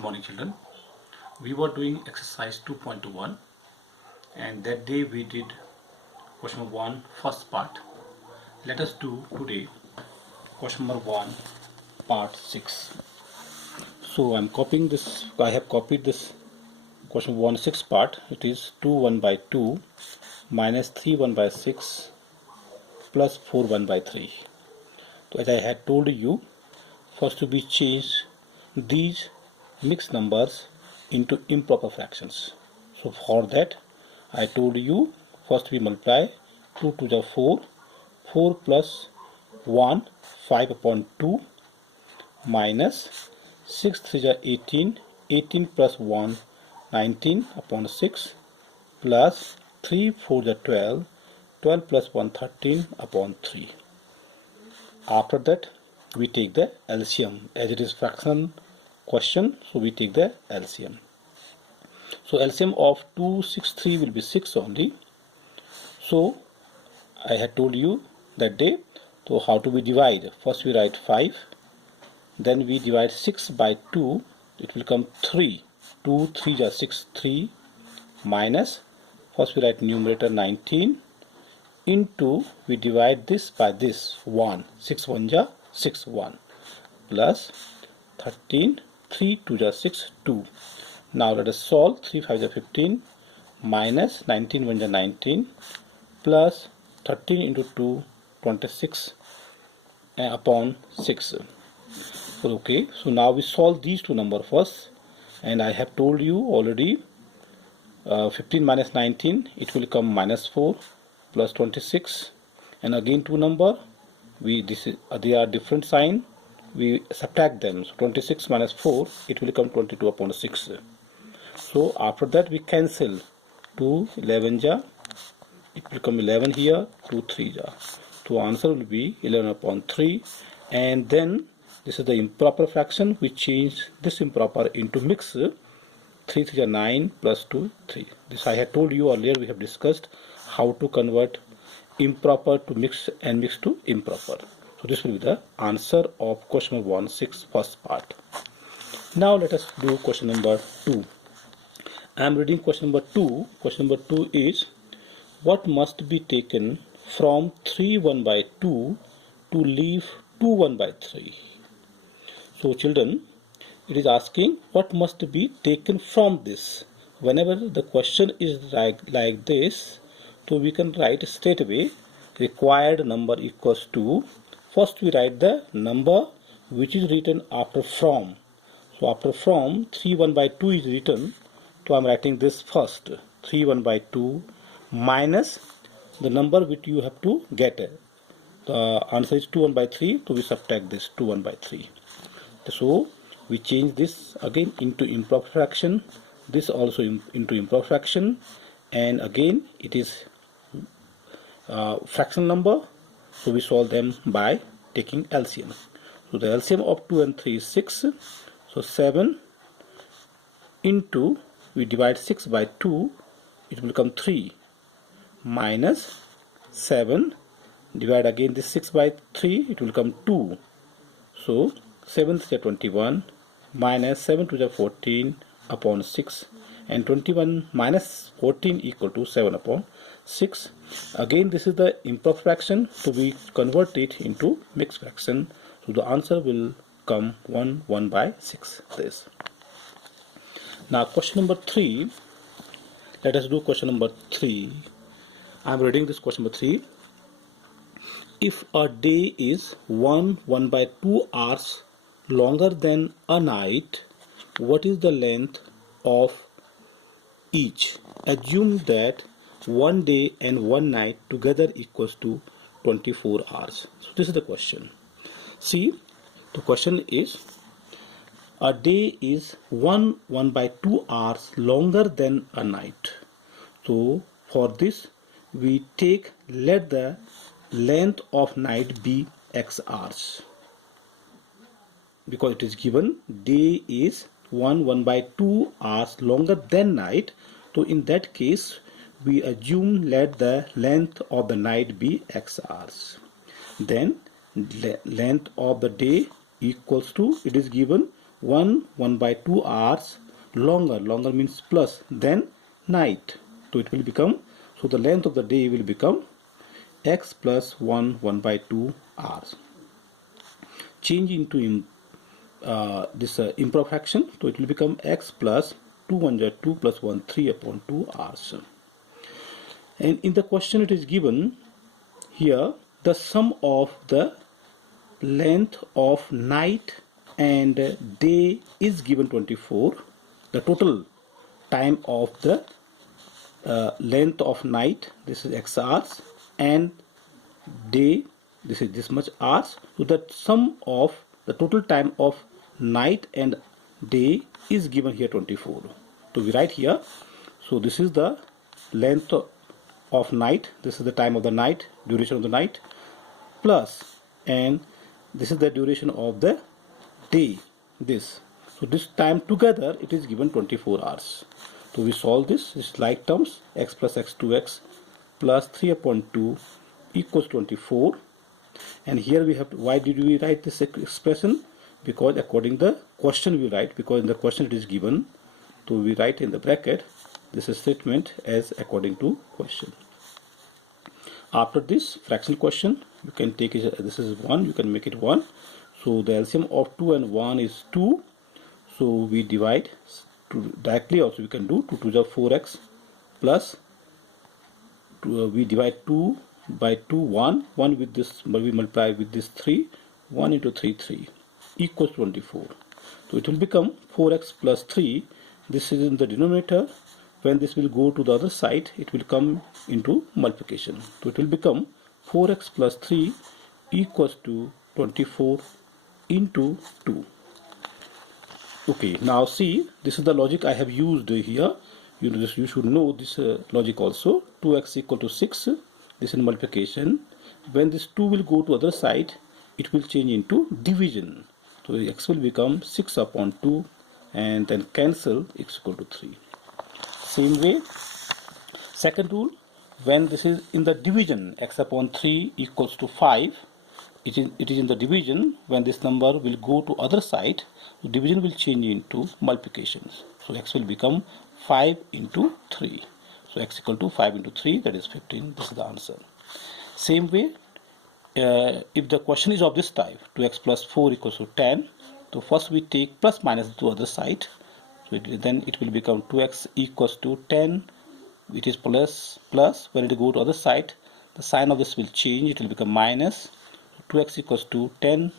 Good morning, children. We were doing exercise 2.1 and that day we did question number 1 first part. Let us do today question number 1 part 6. So I'm copying this. I have copied this question 1 6 part. It is 2 1 by 2 minus 3 1 by 6 plus 4 1 by 3. So as I had told you, first we change these mixed numbers into improper fractions. So for that I told you, first we multiply 2 to the 4, 4 plus 1, 5 upon 2 minus 6 3 the 18, 18 plus 1, 19 upon 6 plus 3 4 the 12, 12 plus 1, 13 upon 3. After that we take the LCM, as it is fractional question, so we take the LCM. So LCM of 263 will be 6 only. So I had told you that day, so how do we divide? First we write 5, then we divide 6 by 2, it will come 3, 2 3 is 6, 3 minus, first we write numerator 19 into, we divide this by this 1, 6 1 is 6 1 plus 13, 3 2 is 6, 2. Now let us solve. 3 5 is 15 minus 19 1 is 19 plus 13 into 2, 26 upon 6. Okay, so now we solve these two numbers first, and I have told you already 15 minus 19, it will come minus 4 plus 26, and again two number, they are different sign, we subtract them. So 26 minus 4, it will come 22 upon 6. So after that we cancel 2 11 ja, it will come 11 here, 2 3 ja. So answer will be 11 upon 3, and then this is the improper fraction. We change this improper into mix. 3 3 is 9 plus 2 3. This I had told you earlier. We have discussed how to convert improper to mix and mix to improper. So this will be the answer of question number 1 6 first part. Now let us do question number 2. I am reading question number 2. Question number 2 is, what must be taken from 3 1 by 2 to leave 2 1 by 3? So children, it is asking what must be taken from this. Whenever the question is like this, so we can write straight away required number equals to, first we write the number which is written after from. So after from, 3 1 by 2 is written, so I am writing this first, 3 1 by 2 minus the number which you have to get. The answer is 2 1 by 3, so we subtract this 2 1 by 3. So we change this again into improper fraction, this also into improper fraction, and again it is fractional number, so we solve them by taking LCM. So the LCM of 2 and 3 is 6, so 7 into, we divide 6 by 2, it will become 3 minus 7, divide again this 6 by 3, it will become 2. So 7 is 21 minus 7 to the 14 upon 6, and 21 minus 14 equal to 7 upon 6. Again this is the improper fraction, so we convert it into mixed fraction. So the answer will come 1 1 by 6. This. Now question number 3. Let us do question number 3. I am reading this question number 3. If a day is 1 1 by 2 hours longer than a night, what is the length of each? Assume that one day and one night together equals to 24 hours. So this is the question. See, the question is, a day is 1 1 by 2 hours longer than a night. So for this we take, let the length of night be x hours, because it is given day is 1 1 by 2 hours longer than night. So in that case we assume let the length of the night be x hours. Then length of the day equals to, it is given 1 by 2 hours longer means plus than night. So it will become, so the length of the day will become x plus 1 by 2 hours. Change into this improper fraction, so it will become x plus 2 1 2 plus 1 3 upon 2 hours. And in the question it is given here the sum of the length of night and day is given 24. The total time of the length of night, this is x hours, and day, this is this much hours. So the sum of the total time of night and day is given here 24. So we write here, so this is the length of night, this is the time of the night, duration of the night, plus, and this is the duration of the day, this. So this time together it is given 24 hours. So we solve this is like terms, x plus x2x plus 3 upon 2 equals 24. And here we have to, why did we write this expression? Because according the question we write, because in the question it is given, so we write in the bracket this is statement as according to question. After this fraction question, you can take it, this is 1, you can make it 1. So the LCM of 2 and 1 is 2. So we divide directly, also we can do 2 to the 4x plus we divide 2 by 2 1 with this, but we multiply with this 3, 1 into 3 3 equals 24. So it will become 4x plus 3, this is in the denominator. When this will go to the other side, it will come into multiplication. So it will become 4x plus 3 equals to 24 into 2. Okay, now see, this is the logic I have used here. You should know this logic also. 2x equal to 6, this is multiplication. When this 2 will go to other side, it will change into division. So x will become 6 upon 2 and then cancel, x equal to 3. Same way, second rule, when this is in the division, x upon 3 equals to 5, it is in the division. When this number will go to other side, the division will change into multiplications. So x will become 5 into 3. So x equal to 5 into 3, that is 15. This is the answer. Same way, if the question is of this type, 2x plus 4 equals to 10, so first we take plus minus to other side. So then it will become 2x equals to 10, which is plus. When it go to other side, the sign of this will change, it will become minus. 2x equals to 10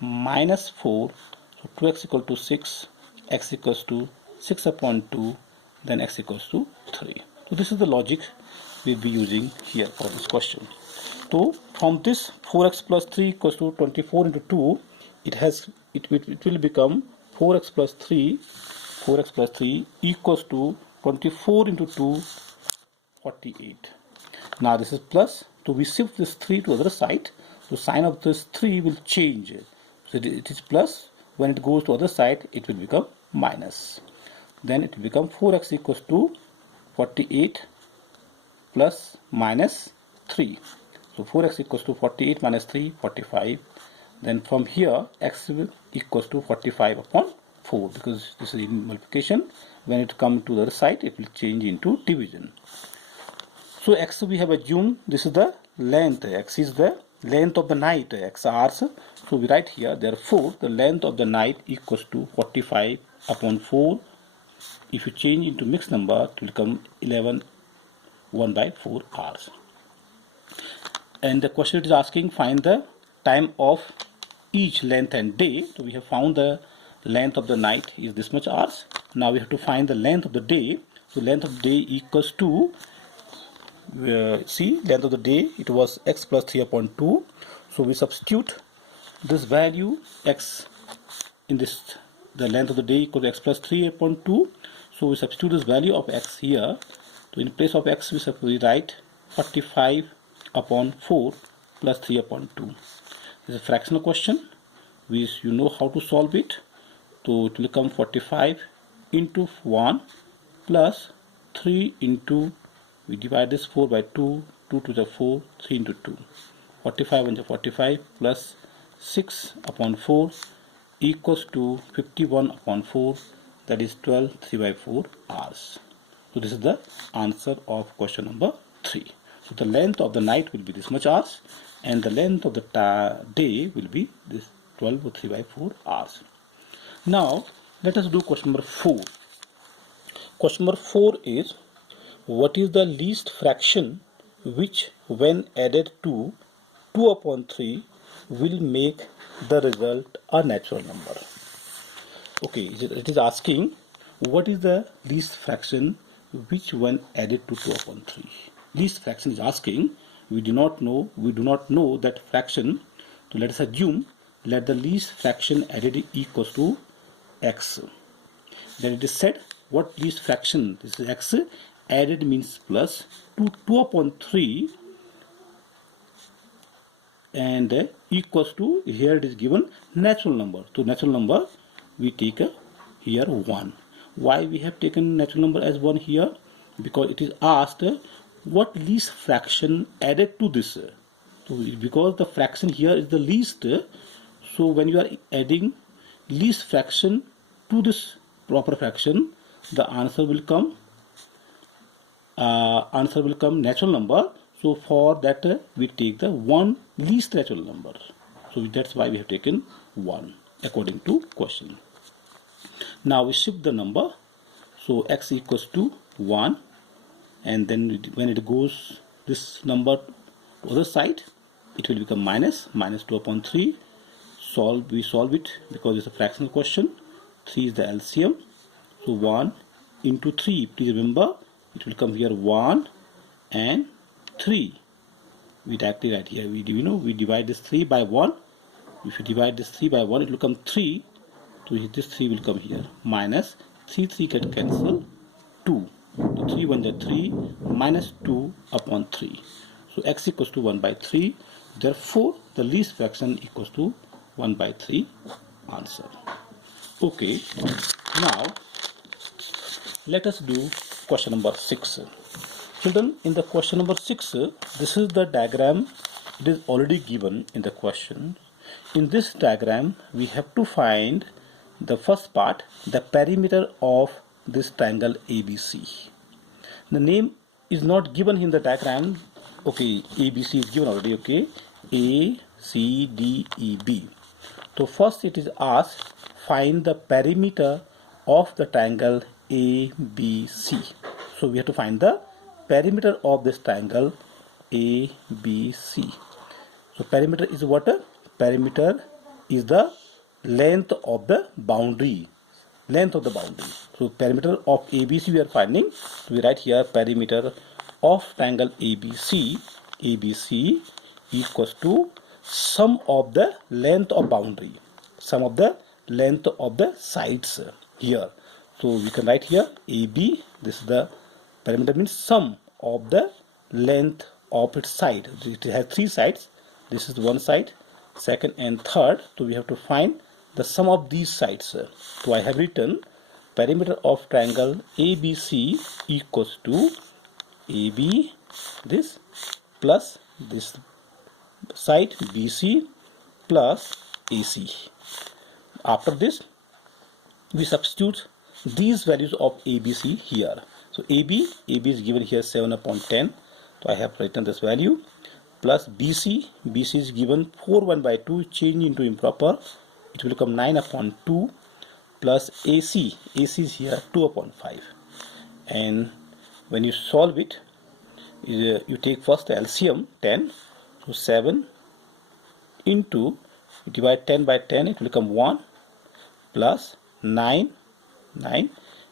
minus 4, so 2x equal to 6, x equals to 6 upon 2, then x equals to 3. So this is the logic we'll be using here for this question. So from this 4x plus 3 equals to 24 into 2, it will become 4x plus 3 equals to 24 into 2, 48. Now this is plus, so we shift this 3 to other side, so sign of this 3 will change. So it is plus, when it goes to other side it will become minus. Then it will become 4x equals to 48 plus minus 3. So 4x equals to 48 minus 3, 45. Then from here x equals to 45 upon 4, because this is in multiplication. When it comes to the other side, it will change into division. So x we have assumed this is the length, x is the length of the night, x hours. So we write here, therefore the length of the night equals to 45 upon 4. If you change into mixed number, it will become 11 1 by 4 hours. And the question is asking, find the time of each length and day. So we have found the length of the night is this much hours. Now we have to find the length of the day. So length of the day equals to, see, length of the day, it was x plus 3 upon 2. So we substitute this value x in this, the length of the day equal to x plus 3 upon 2. So we substitute this value of x here. So in place of x we write 45 upon 4 plus 3 upon 2. This is a fractional question. You know how to solve it. So it will become 45 into 1 plus 3 into, we divide this 4 by 2, 2 to the 4, 3 into 2. 45 into 45 plus 6 upon 4 equals to 51 upon 4, that is 12 3 by 4 hours. So this is the answer of question number 3. So the length of the night will be this much hours and the length of the day will be this 12 or 3 by 4 hours. Now let us do question number 4. Question number 4 is, what is the least fraction which when added to 2 upon 3 will make the result a natural number? Okay, it is asking what is the least fraction which when added to 2 upon 3. Least fraction is asking, we do not know that fraction. So let us assume let the least fraction added equals to x. Then it is said what least fraction, this is x, added means plus, to 2 upon 3 and equals to, here it is given natural number. So natural number we take here 1. Why we have taken natural number as 1 here? Because it is asked what least fraction added to this. So because the fraction here is the least, so when you are adding least fraction to this proper fraction, the answer will come natural number. So for that we take the one least natural number. So that's why we have taken 1 according to question. Now we shift the number. So x equals to 1, and then when it goes this number to other side, it will become minus 2 upon 3. We solve it because it's a fractional question. 3 is the LCM. So 1 into 3, please remember it will come here 1 and 3. We directly write here, we divide this 3 by 1. If you divide this 3 by 1, it will come 3. So this 3 will come here, minus 3 get cancelled, 2. So 3 1 is 3, minus 2 upon 3. So x equals to 1 by 3. Therefore the least fraction equals to 1 by 3 answer. Okay, now let us do question number 6. Children, in the question number 6, this is the diagram. It is already given in the question. In this diagram we have to find the first part, the perimeter of this triangle ABC. The name is not given in the diagram. Okay, ABC is given already. Okay, A, C, D, E, B. So first it is asked, find the perimeter of the triangle ABC. So we have to find the perimeter of this triangle ABC. So perimeter is what? Perimeter is the length of the boundary. So perimeter of ABC we are finding. So we write here perimeter of triangle ABC equals to sum of the length of boundary, sum of the length of the sides here. So we can write here AB, this is the perimeter, means sum of the length of its side. It has 3 sides. This is one side, second and third. So we have to find the sum of these sides. So I have written perimeter of triangle ABC equals to AB, this plus this side BC plus AC. After this we substitute these values of ABC here. So AB is given here 7 upon 10. So I have written this value, plus BC is given 4 1 by 2, change into improper, it will become 9 upon 2, plus AC is here 2 upon 5. And when you solve it, you take first the LCM 10. So 7 into, you divide 10 by 10, it will become 1, plus 9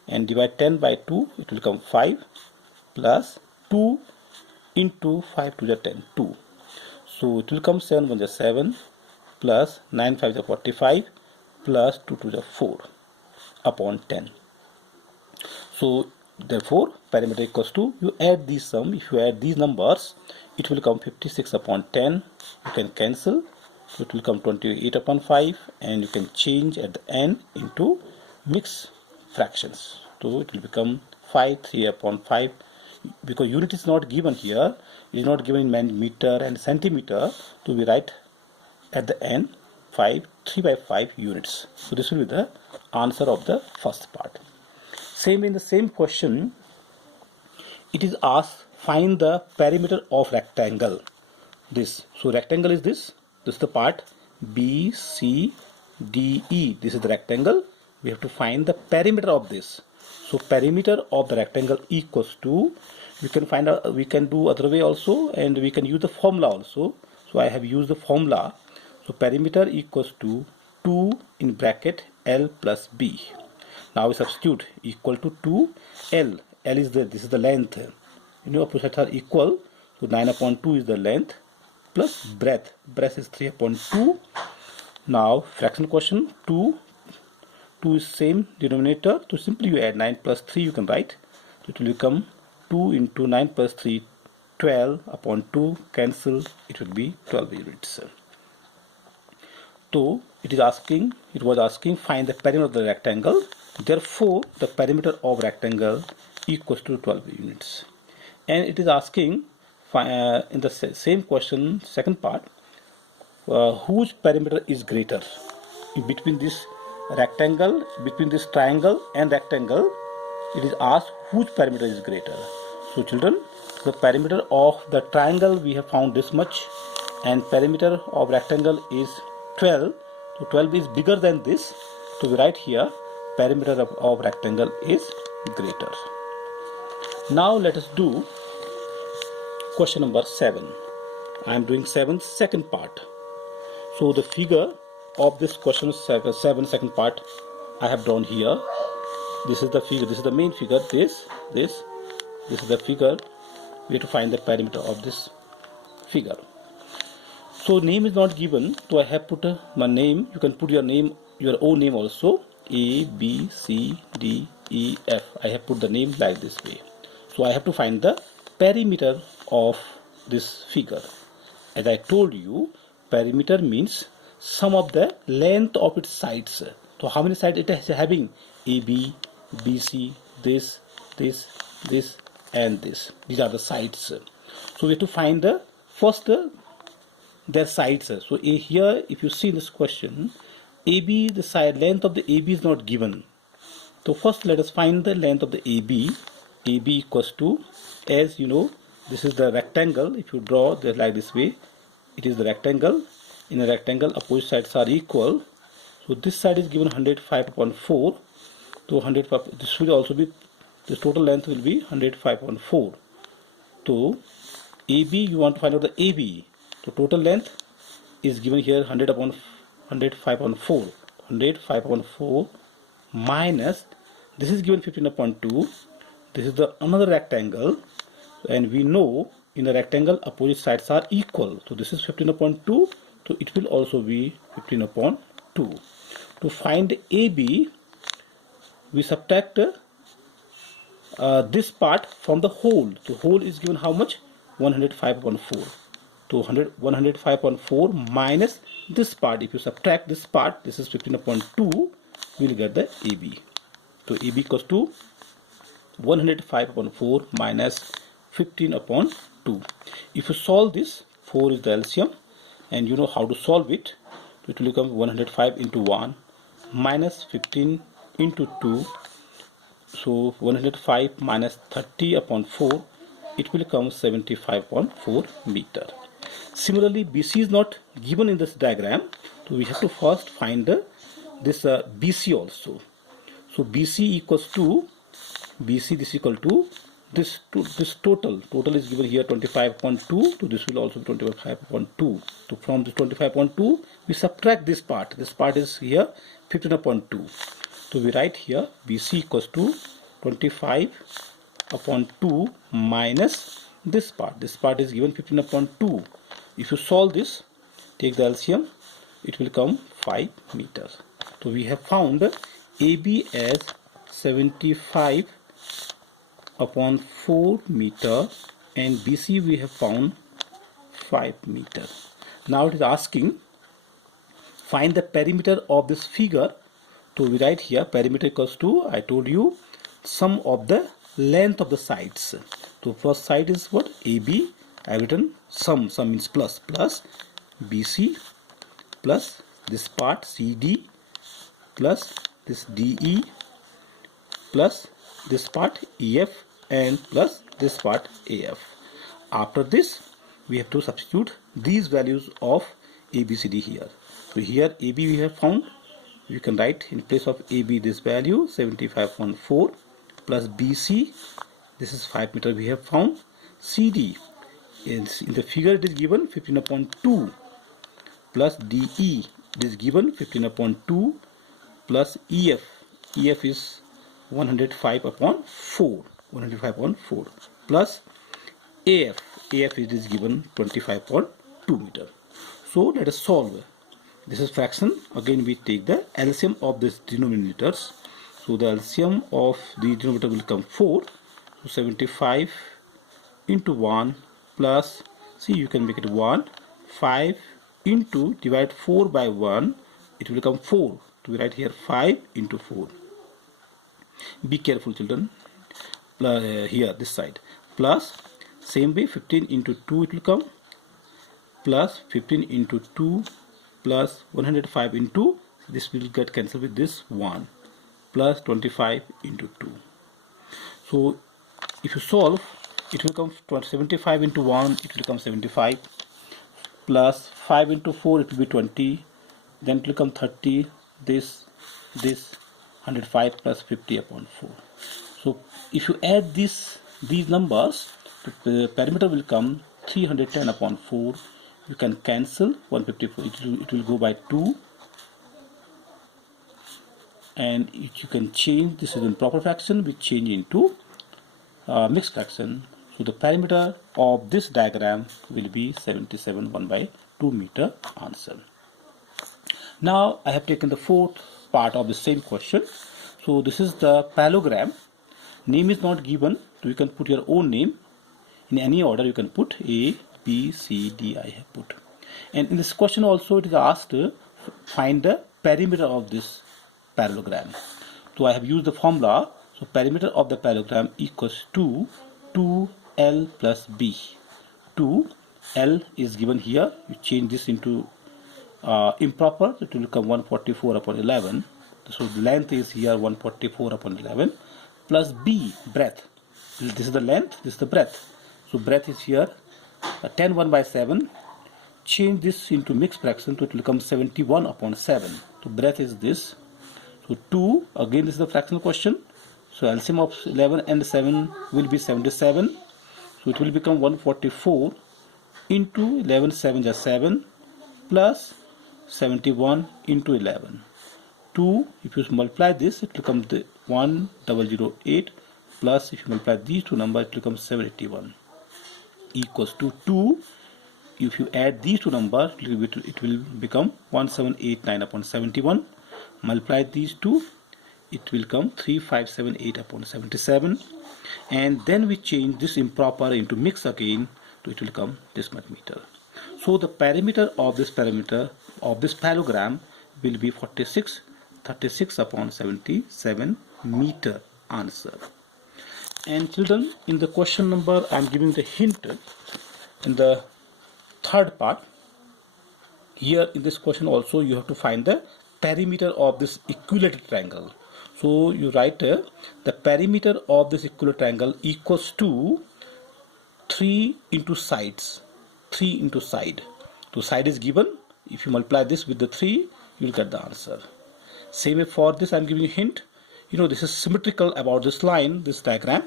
and divide 10 by 2, it will become 5, plus 2 into 5 to the 10, 2. So it will come 7 1 is 7, plus 9 5 is 45, plus 2 to the 4 upon 10. So therefore perimeter equals to, you add these sum, if you add these numbers, it will come 56 upon 10. You can cancel, so it will come 28 upon 5, and you can change at the end into mixed fractions. So it will become 5 3 upon 5. Because unit is not given here, it is not given in meter and centimeter, so we write at the end 3 by 5 units. So this will be the answer of the first part. Same in the same question, it is asked find the perimeter of rectangle. This, so rectangle is this is the part B, C, D, E. This is the rectangle. We have to find the perimeter of this. So perimeter of the rectangle equals to, we can find out, we can do other way also, and we can use the formula also. So I have used the formula. So perimeter equals to 2 in bracket L plus B. Now we substitute equal to 2 L. L is this is the length. You know, opposites are equal. So 9/2 is the length plus breadth. Breadth is 3/2. Now fraction question, 2 is same denominator. So simply you add 9 plus 3 you can write. So it will become 2 into 9 plus 3, 12/2. Cancel. It will be 12 units. So it was asking find the perimeter of the rectangle. Therefore the perimeter of rectangle equals to 12 units. And it is asking in the same question, second part, whose perimeter is greater in between this rectangle, between this triangle and rectangle. It is asked whose perimeter is greater. So children, the perimeter of the triangle we have found this much, and perimeter of rectangle is 12. So 12 is bigger than this. So we write here perimeter of rectangle is greater. Now let us do question number 7. I am doing 7 second part. So the figure of this question 7 second part I have drawn here. This is the figure. This is the main figure. This is the figure. We have to find the perimeter of this figure. So name is not given. So I have put my name. You can put your name, your own name also. A, B, C, D, E, F. I have put the name like this way. So I have to find the perimeter of this figure. As I told you, perimeter means sum of the length of its sides. So how many sides it is having? A, B, B, C, this, and this. These are the sides. So we have to find the first their sides. So here, if you see this question, AB, the side length of the AB is not given. So first let us find the length of the AB. AB equals to, as you know, this is the rectangle. If you draw this like this way, it is the rectangle. In a rectangle, opposite sides are equal. So this side is given 105/4. So 105. This will also be, this total length will be 105/4. So AB, you want to find out the AB. So total length is given here 105/4. 105/4 minus, this is given 15/2. This is the another rectangle, and we know in the rectangle opposite sides are equal. So this is 15/2. So it will also be 15/2. To find AB, we subtract this part from the whole. So whole is given how much? 105/4. So 105/4 minus this part. If you subtract this part, this is 15/2. We will get the AB. So AB equals to 105/4 minus 15/2. If you solve this, 4 is the LCM, and you know how to solve it. It will become 105 into 1 minus 15 into 2. So 105 minus 30/4, it will become 75/4 meter. Similarly, BC is not given in this diagram, so we have to first find this BC also. So BC equals to, BC this equal to this total is given here 25/2. So this will also be 25/2. So from this 25/2 we subtract this part. This part is here 15/2. So we write here BC equals to 25/2 minus this part. This part is given 15/2. If you solve this, take the LCM, it will come 5 meters. So we have found AB as 75/4 meter, and BC we have found 5 meters. Now it is asking find the perimeter of this figure. So we write here perimeter equals to, I told you, sum of the length of the sides. So first side is what? AB. I have written sum means plus BC plus this part CD plus this DE plus this part EF and plus this part AF. After this, we have to substitute these values of ABCD here. So here AB we have found. You can write in place of AB this value 75.4 plus BC, this is 5 meter we have found. CD is in the figure it is given 15.2 plus DE it is given 15.2 plus EF is 105.4 plus AF it is given 25.2 meter. So let us solve. This is fraction. Again we take the LCM of these denominators. So the LCM of the denominator will come 4. So 75 into 1 plus, see you can make it 1, 5 into divide 4 by 1, it will come 4. To write here 5 into 4. Be careful children. Here this side plus same way 15 into 2 it will come plus 15 into 2 plus 105 into, this will get cancelled with this 1 plus 25 into 2. So if you solve, it will come 75 into 1, it will come 75 plus 5 into 4 it will be 20, then it will come 30, this 105 plus 50/4. So if you add these numbers, the perimeter will come 310/4. You can cancel 154, it will go by 2, and you can change, this is in proper fraction, we change into mixed fraction. So the perimeter of this diagram will be 77/1/2 meter answer. Now I have taken the fourth part of the same question. So this is the parallelogram. Name is not given, so you can put your own name in any order. You can put A, B, C, D I have put. And in this question also it is asked to find the perimeter of this parallelogram. So I have used the formula. So perimeter of the parallelogram equals to 2L plus B. 2L is given here. You change this into improper, it will become 144/11. So the length is here 144/11 plus B, breadth. This is the length, this is the breadth. So breadth is here 10/7. Change this into mixed fraction, so it will become 71/7. So breadth is this. So 2, again this is the fractional question. So LCM of 11 and 7 will be 77. So it will become 144 into 11, 7 is 7 plus 71 into 11. 2, if you multiply this, it will come 1008 plus, if you multiply these two numbers, it will become 781 equals to 2. If you add these two numbers, it will become 1789/71. Multiply these two, it will come 3578/77. And then we change this improper into mix again, so it will come this much meter. So the perimeter of this parallelogram will be 36/77 meter answer. And children, in the question number I am giving the hint in the third part. Here in this question also you have to find the perimeter of this equilateral triangle. So you write the perimeter of this equilateral triangle equals to 3 into sides. 3 into side. So side is given. If you multiply this with the 3, you will get the answer. Same way for this I am giving a hint. You know, this is symmetrical about this line, this diagram.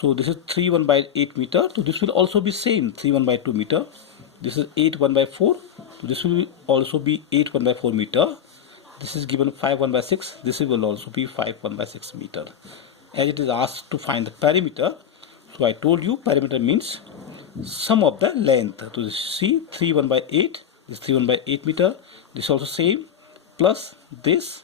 So this is 3/1/8 meter. So this will also be same 3/1/2 meter. This is 8/1/4. So this will also be 8/1/4 meter. This is given 5/1/6. This will also be 5/1/6 meter. As it is asked to find the perimeter, so I told you perimeter means sum of the length. So you see 3/1/8. This 3/1/8 meter. This also same plus this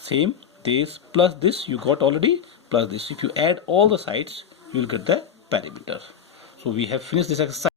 same. This plus this you got already plus this. If you add all the sides, you will get the perimeter. So we have finished this exercise.